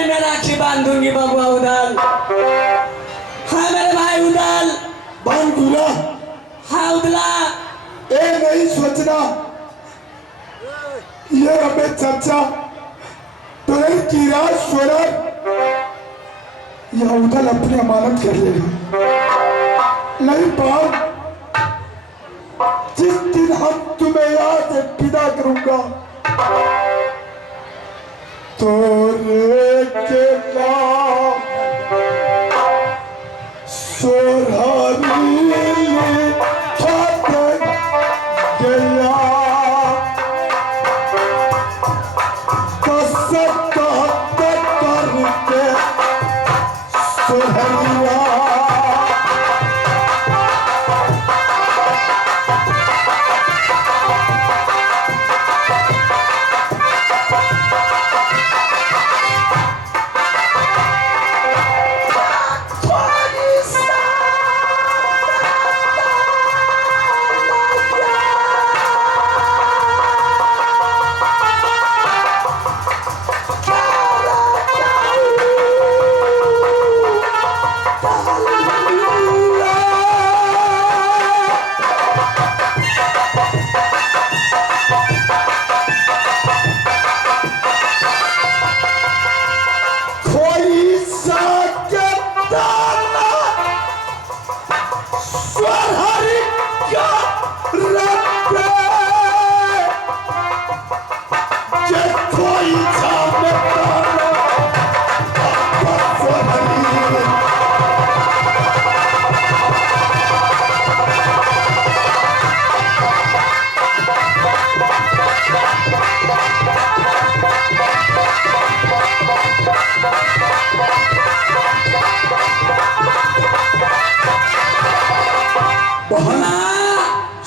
नहीं मैं राखी बांधूंगी बबुआ उदल। हाँ मेरे भाई उदल। बांधूंगा। हाँ उदला। ए नहीं सोचना ये हमें चर्चा तुरंत की रात स्वरर या उदल अपनी अमानत कर लेगा। नहीं बाप, जिस दिन हम तुम्हें यहाँ से विदा करूंगा तोरे के नाम सोरहारी खाते गया कसक करके सोहरिया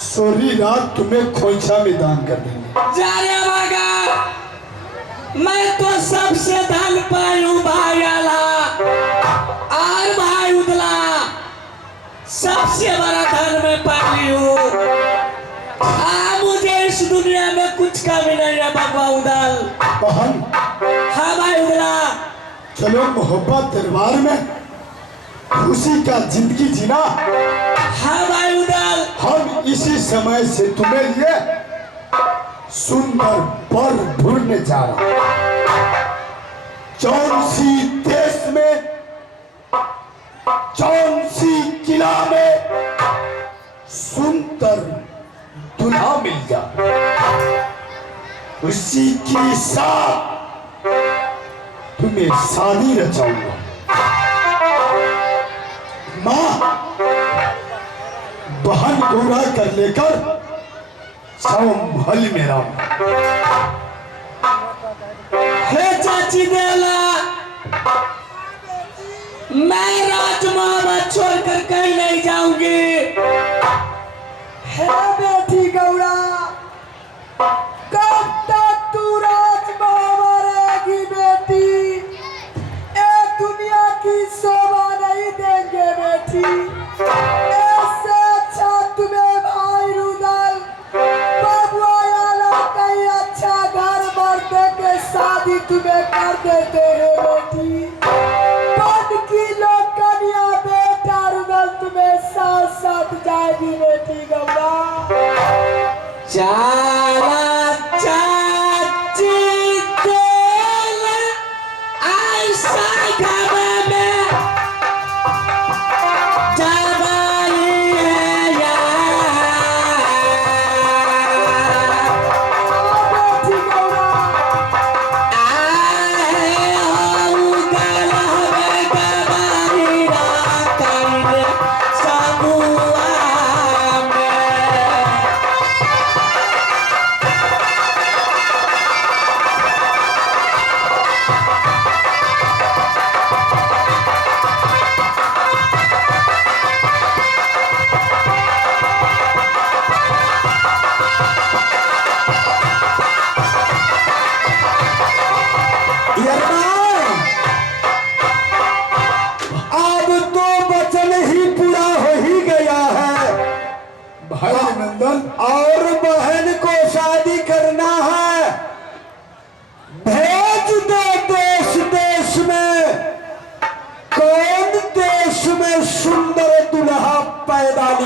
सोरी रात तुम्हें खोइछा में दान कर देंगे। जा रे भागा, मैं तो सबसे धन पायू भाई आला और भाई उदला सबसे बड़ा धन में पाई हूँ। मुझे इस दुनिया में कुछ कमी नहीं है बाबा उदल। बहन। हाँ भाई उदला। चलो मोहब्बत दरबार में खुशी का जिंदगी जीना। हाँ भाई उदल। हम इसी समय से तुम्हें लिए सुंदर बर ढूंढने जा रहा। चौंसी देश में चौंसी किला में सुंदर दुल्हा मिल जा, उसी के साथ तुम्हें शादी रचाऊंगा। माँ बहन गोरा कर लेकर संभल मेरा। हे चाची देला, मैं राजमहल छोड़कर कहीं नहीं जाऊंगी। हे बेटी गौरा, कब तक तू राजमहल रहेगी बेटी? ए दुनिया की शोभा नहीं देंगे बेटी। ऐसे अच्छा तुम्हें भाई रुदल बबुआ वाला कहीं अच्छा घर मर्दे के शादी तुम्हें कर देते हैं बेटी। बन की लोग कन्या बेटा रुदल तुम्हें साथ साथ जाएगी बेटी गौरा। चाला चाची देला ऐसा घबा में जवानी है यार। बेटी गौरा आए हो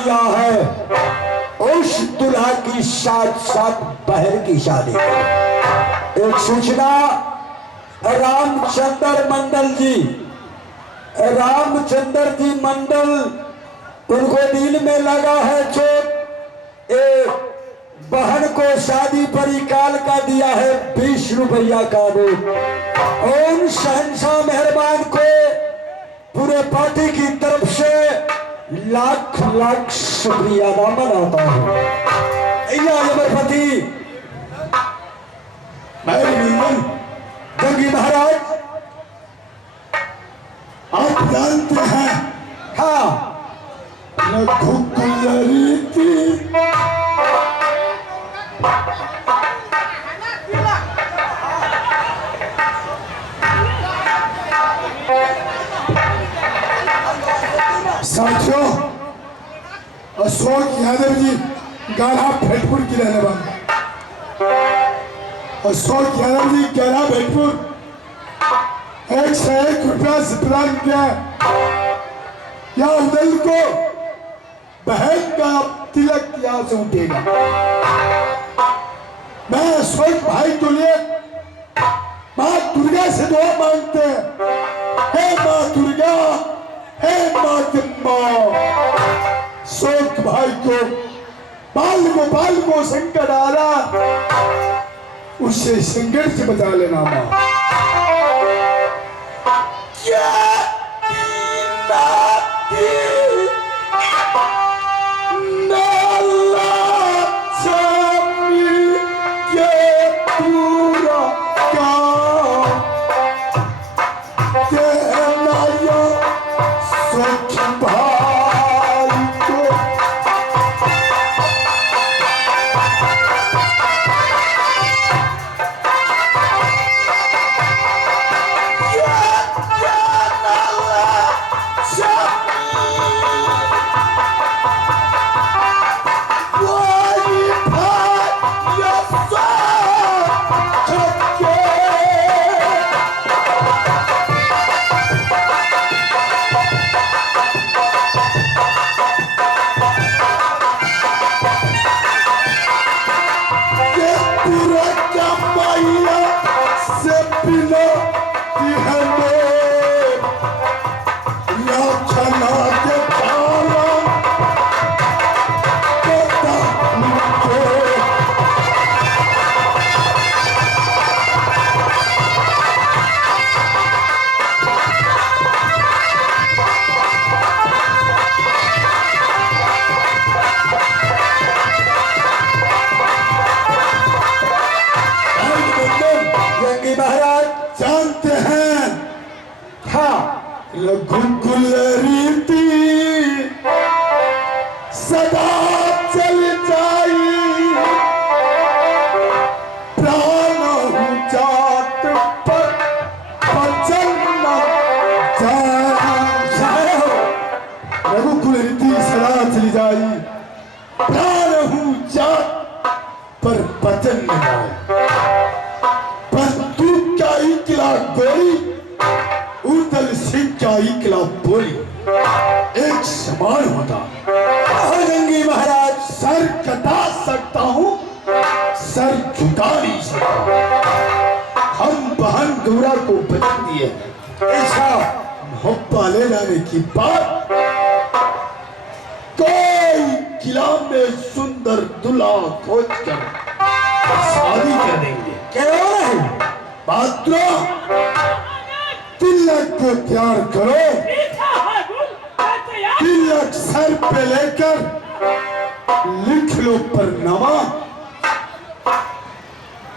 दिया है उस दुल्हा की साथ साथ बहन की शादी। एक सूचना, रामचंद्र मंडल जी, रामचंद्र जी मंडल, उनको दिल में लगा है चोट। एक बहन को शादी परिकाल का दिया है 20 रुपया का नोट। उन शहंशाह मेहरबान को पूरे पार्टी की तरफ से लाख लाख शुक्रिया अदा मनाता हूँ। जबरपति जंगी महाराज, आप जानते हैं हाँ लघुकुलरी थी साथियों, अशोक यादव जी गाला भैटपुर की रहने वाले। अशोक यादव जी गाला भैटपुर 101 रुपया से प्रदान किया। या उदल को बहन का तिलक यहाँ से उठेगा। मैं अशोक भाई के लिए माँ दुर्गा से दुआ मांगते हैं। हे माँ दुर्गा, हे माँ जम्मा, अशोक भाई को बाल को संकट आ रहा, उसे संकट से बचा लेना माँ। सदा चल जाई, प्राण जात पर बचन न जाए। रघुकुल रीति सदा चली जाई, प्राण जात पर बचन न जाए। बंदूक का इकला गोली, उदल सिंह का इकला बोली एक समान होता। जंगी महाराज, सर कटा सकता हूँ, सर झुका नहीं सकता। हम बहन गौरा को बचन दिए हैं। ऐसा मोहब्बा ले जाने की बात, कोई किला में सुंदर दूल्हा खोज कर शादी कर देंगे। क्यों नहीं? मात्र तिलक को तैयार करो, तिलक सर पे लेकर लिख लो परनामा,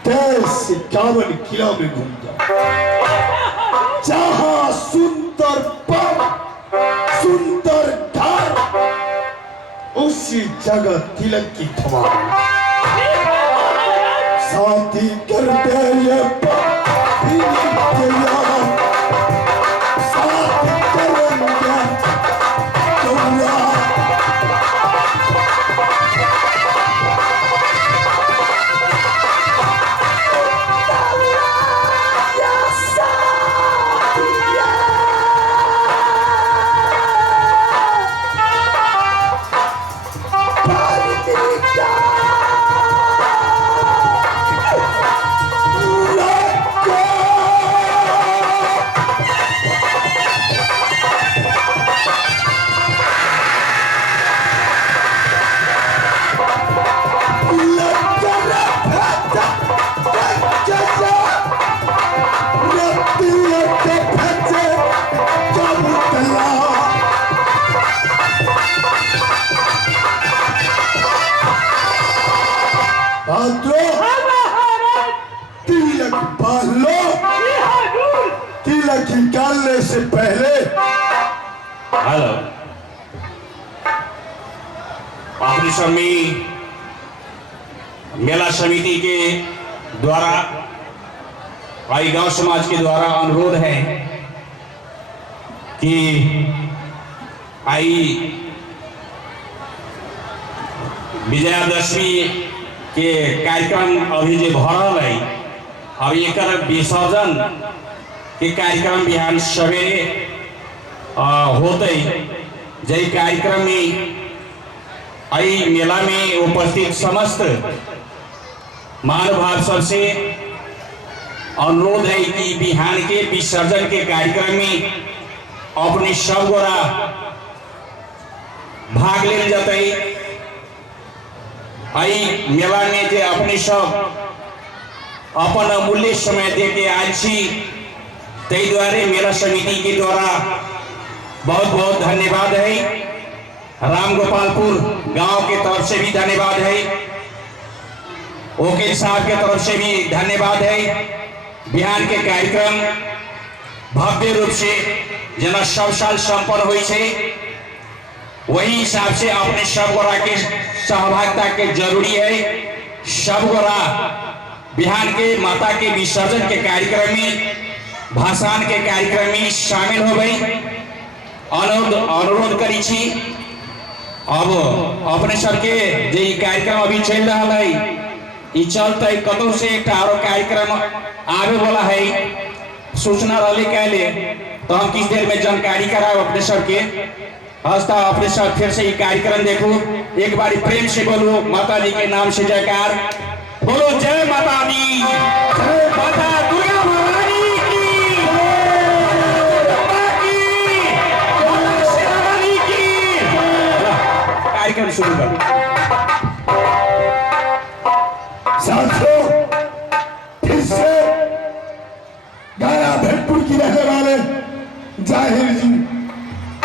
53 किलो में घूम जाओ। जहां सुंदर पर सुंदर घर, उसी जगह तिलक की थमाम। शादी कर दे ये पहले हेलो अपनी समी मेला समिति के द्वारा आई गांव समाज के द्वारा अनुरोध है कि आई विजयादशमी के कार्यक्रम अभी जो भरल है अब एक विसर्जन के कार्यक्रम बिहान सवेरे होते जय कार्यक्रम में आई मेला में उपस्थित समस्त महानुभाव सबसे अनुरोध है कि बिहान के विसर्जन के कार्यक्रम में अपने सब गोरा भाग ले जाते आई मेला में जे अपने सब अपन अमूल्य समय दे के आयल छी तै द्वारे मेला समिति के द्वारा बहुत बहुत धन्यवाद है। राम गोपालपुर गांव के तरफ से भी धन्यवाद है, ओके साहब के तरफ से भी धन्यवाद है। बिहान के कार्यक्रम भव्य रूप से जना सब साल संपन्न हुई है वही हिसाब से अपने सब गोरा के सहभागिता के जरूरी है। सब गोरा बिहान के माता के विसर्जन के कार्यक्रम में भाषण के कार्यक्रम में शामिल हो गई अनुरोध करी छी। अब अपने सबके जे कार्यक्रम अभी चल रहा है ये चलते कतौ से एक आरो कार्यक्रम आवे वाला है सूचना रही कहले तो हम किस देर में जानकारी कराओ अपने सबके हस्ता अपने सब फिर से ये कार्यक्रम देखो एक बार प्रेम से बोलो माता जी के नाम से जयकार बोलो जय माता दी जय माता दुर्गा भवानी की कार्यक्रम शुरू करो। साथियों फिर से गाया भरतपुर की रहने वाले जाहिर जी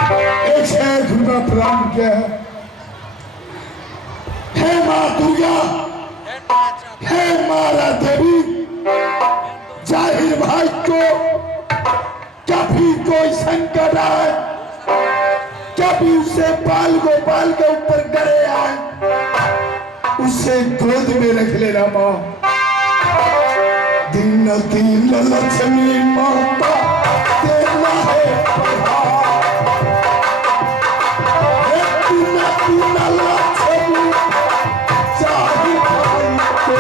एक से एक रुपया प्रदान किया है माँ दुर्गा है मारा देवी जाहिर भाई को कभी कोई संकट आए कभी उसे बाल गोपाल के ऊपर गड़े आए उसे गोद में रख लेना माँ दिन दिन लक्ष्मी माता देना है दिन दिन लक्ष्मी जाहिर भाई को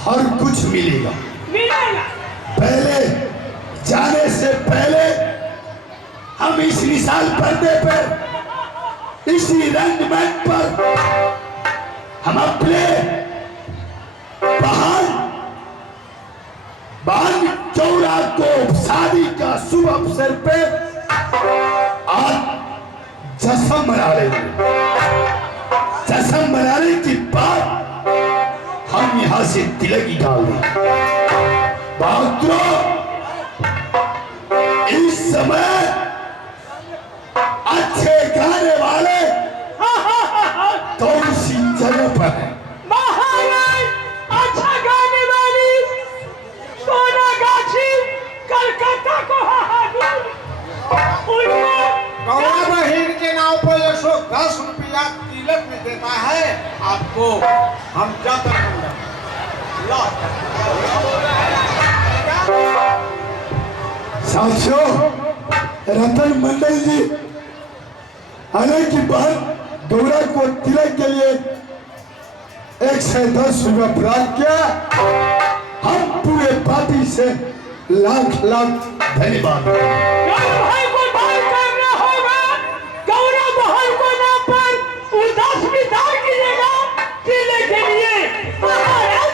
हर कुछ मिलेगा पहले जाने से पहले हम इस विशाल पर्दे पर इसी रंगमंच पर हम अपने बहन चौरा को शादी का शुभ अवसर पे आज जश्न मना लेंगे। जश्न मनाने के बाद हम यहां से तिलक डाल दें। बहादुरों इस समय अच्छे गाने वाले कौन सी जगह पर है? अच्छा गाने वाली साथियों, रतन मंडल जी आने की बहन गौरा को तिलक के लिए 110 रुपया प्राप्त किया। हम पूरे पार्टी से लाख लाख धन्यवाद। भाई को दान करना होगा, गौरा बहन को नाम पर उदास भी दान कीजिएगा किले के लिए। महाराज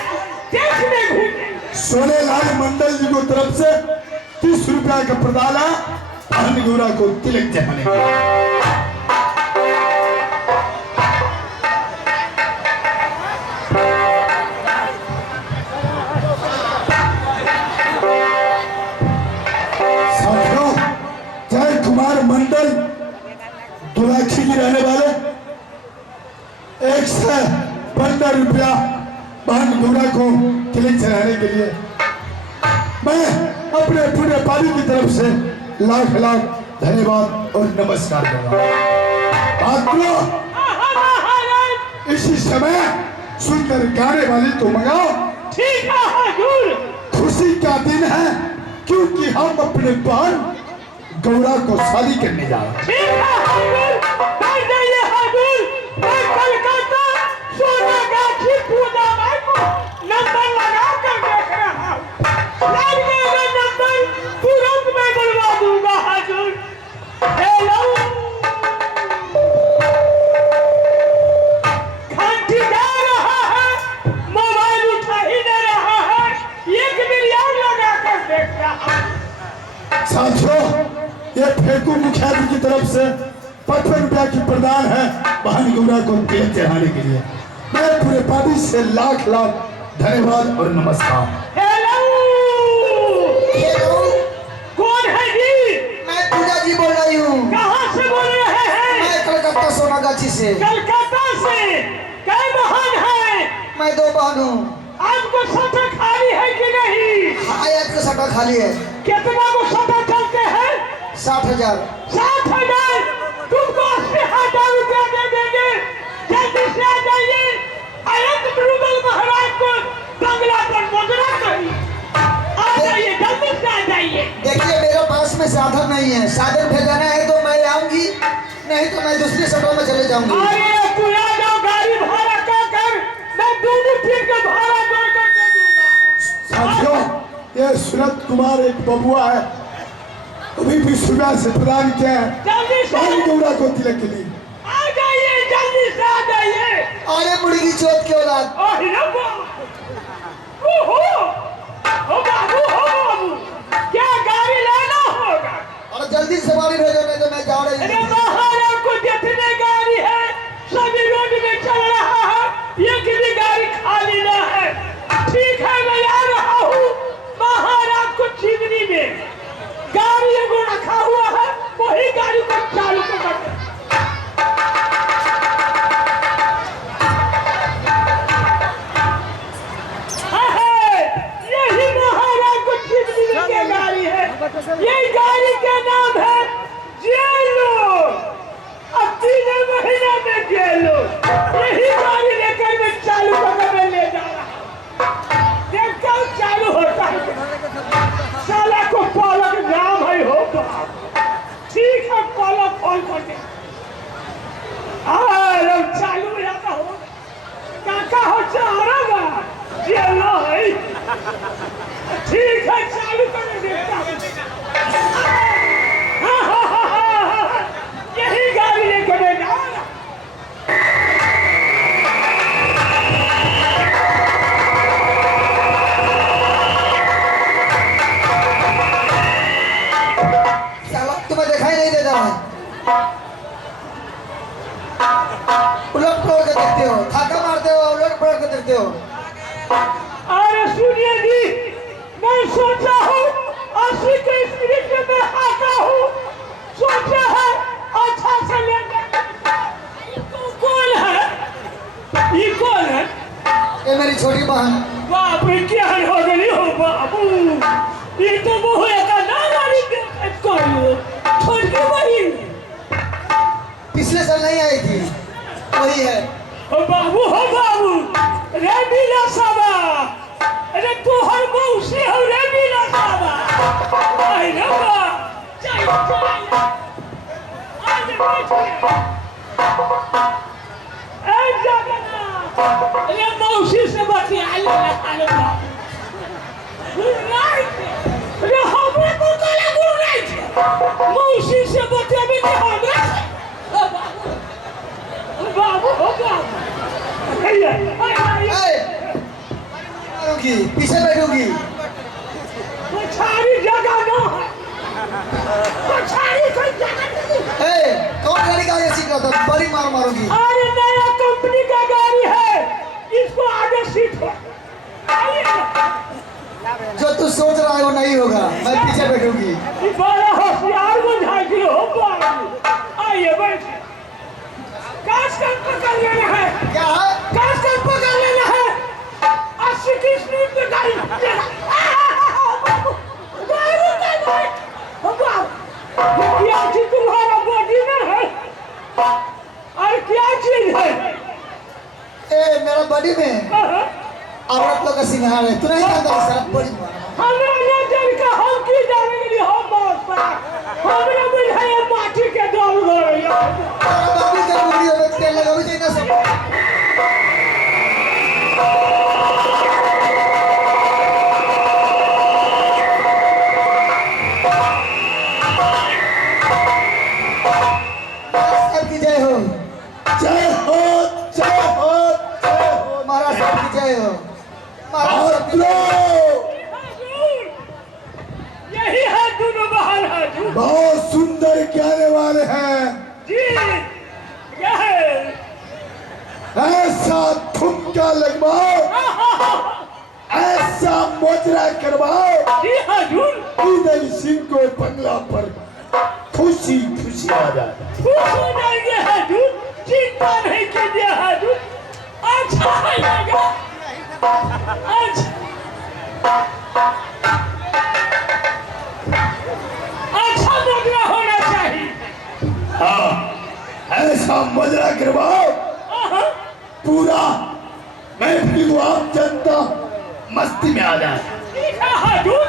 देश में घूमे। सोनेलाल मंडल जी को तरफ से 30 रुपया का प्रदान है बहन गौरा को तिलक चढ़ाने। साथियों, जय कुमार मंडल दुराक्षी की रहने वाले 115 रुपया बहन गौरा को तिलक चढ़ाने के लिए मैं अपने पूरे पार्टी की तरफ से लाख लाख धन्यवाद और नमस्कार कर रहा हूँ। इसी समय सुंदर गाने वाली तो मंगाओ। ठीक है हुजूर। खुशी का दिन है क्योंकि हम अपने बहन गौरा को शादी करने जा रहे हैं। ठीक है हुजूर, कर दीजिए हुजूर। मैं कलकत्ता सोनागाछी पूजा माई को नंबर लगा कर देख रहा हूँ। लग जाएगा नंबर, तुरंत मैं बनवा दूंगा हुजूर। हेलो, घंटी जा रहा है, मोबाइल उठा ही नहीं रहा है। 1 मिलियन लगा कर देख रहा हूँ। साथियों, ये फेंकू मुखिया जी की तरफ से 55 रुपया की प्रदान है बहन गौरा को तिलक चढ़ाने के लिए। मैं पूरे पार्टी से लाख लाख धन्यवाद और नमस्कार। हेलो, हेलो, कौन है जी? मैं पूजा जी बोल रही हूँ। कहाँ से बोल रहे हैं? मैं कलकत्ता सोनागाछी से। कलकत्ता से। कई बहन है? मैं 2 बहन हूँ। आपको सटा खाली है कि नहीं? आयात का सटा खाली है। कितना को सटा चलते हैं? 60,000। 60,000। तुमको 80,000 रुपया दे देंगे। जल्दी से आ जाइए। अनंत मुगल महाराज को बंगला पर मुद्रा करिए। आ जाइए, जल्दी से आ जाइए। देखिए, मेरे पास में साधन नहीं है। साधन भेजना है तो मैं आऊंगी, नहीं तो मैं दूसरी सटों में चले जाऊंगी। अरे तू आ जाओ, गाड़ी भाड़ा कर मैं दोनों फिर का भाड़ा जोड़ कर दे दूंगा। साथियों, ये सुरत कुमार एक बबुआ है, अभी 20 रुपया से प्रदान किया है जल्दी से बहन गौरा को तिलक के लिए। आ जाइए, जल्दी से आ जाइए। अरे मुर्गी चोत के औलाद। अरे रब्बा, ओ बाबू, क्या गाड़ी लाना होगा? और जल्दी सवारी भेजो, नहीं तो मैं जा रही अरे हूँ। महाराज को जितने गाड़ी है सभी रोड में चल रहा है, एक भी गाड़ी खाली ना है। ठीक है, मैं आ रहा हूँ। महाराज को चिमनी में गाड़ी एगो रखा हुआ है, वही गाड़ी को चालू कर दे। यही महाराज को चिमनी में क्या गाड़ी है? यही गाड़ी का नाम है जेलो। अब 3 महीने में जेलो। यही गाड़ी लेकर मैं चालू करके मैं ले जा रहा हूँ। देखता हूँ चालू होता है। साला को पलक जाम है होगा। ठीक है, पलक खोल करके लोग चालू हो जाता हो। काका हो चाह रहा जेलो है। ठीक है, चालू कर देखता हूँ। यही गाड़ी लेकर मैं जा रहा हूँ। साला तुम्हें दिखाई नहीं देता है। उलट पलट के देखते हो, थाका मारते हो, उलट पलट के देखते हो। अरे सुनिए जी, मैं सोचा हूँ 80 के स्पीड में मैं आता हूँ। सोचा है अच्छा से लेंगे। कौन है? ये कौन है? ये मेरी छोटी बहन। बाप रे, क्या हो गई हो बाबू? ये तो वो है का नारी करो छोटी बहन। पिछले साल नहीं आई थी, वही है। ओ बाबू, हो बाबू, रे बिला साबा ये मौसी से बतिया ले अरे हमरे को काला गुरु नहीं थे मौसी से बतिया भी नहीं हमरा बाबू हो बाबू मारोगी पीछे बैठोगी सारी जगह न है सारी कोई जगह नहीं कौन गाड़ी का आगे सीट रहा था बड़ी मार मारोगी अरे नया कंपनी का गाड़ी है इसको आगे सीट हो जो तू सोच रहा है वो नहीं होगा मैं पीछे बैठूंगी ये बड़ा होशियार बुझाई हो बाबू आइए बैठिए काश कर पकड़ लेना है क्या है काश कर पकड़ लेना है 80 की स्पीड में गाड़ी क्या चीज तुम्हारा बॉडी में है और क्या चीज है मेरा बॉडी में औरत लोग का सिंगार है तू नहीं जानता सारा बड़ी मार हमरा न जान का हम की जाने के लिए हम बात पर हमरा बुझाए माटी के दौड़ गए बाबू के वीडियो में तेल लगाओ जे ना सब की जय हो जय हो जय हो जय हो महाराज साहब की जय हो महाराज साहब की जय हो। यही है दोनों बहन है बहुत सुंदर गाने वाले हैं जी यह ऐसा ठुमका लगवाओ ऐसा मोजरा करवाओ जी हजूर उदय सिंह को बंगला पर खुशी खुशी आ जाए खुश हो जाएंगे हजूर चिंता नहीं कीजिए हजूर अच्छा लगेगा अच्छा मुद्रा होना चाहिए हाँ ऐसा मोजरा करवाओ पूरा महफिल को आप जनता मस्ती में आ जाए ठीक है हजूर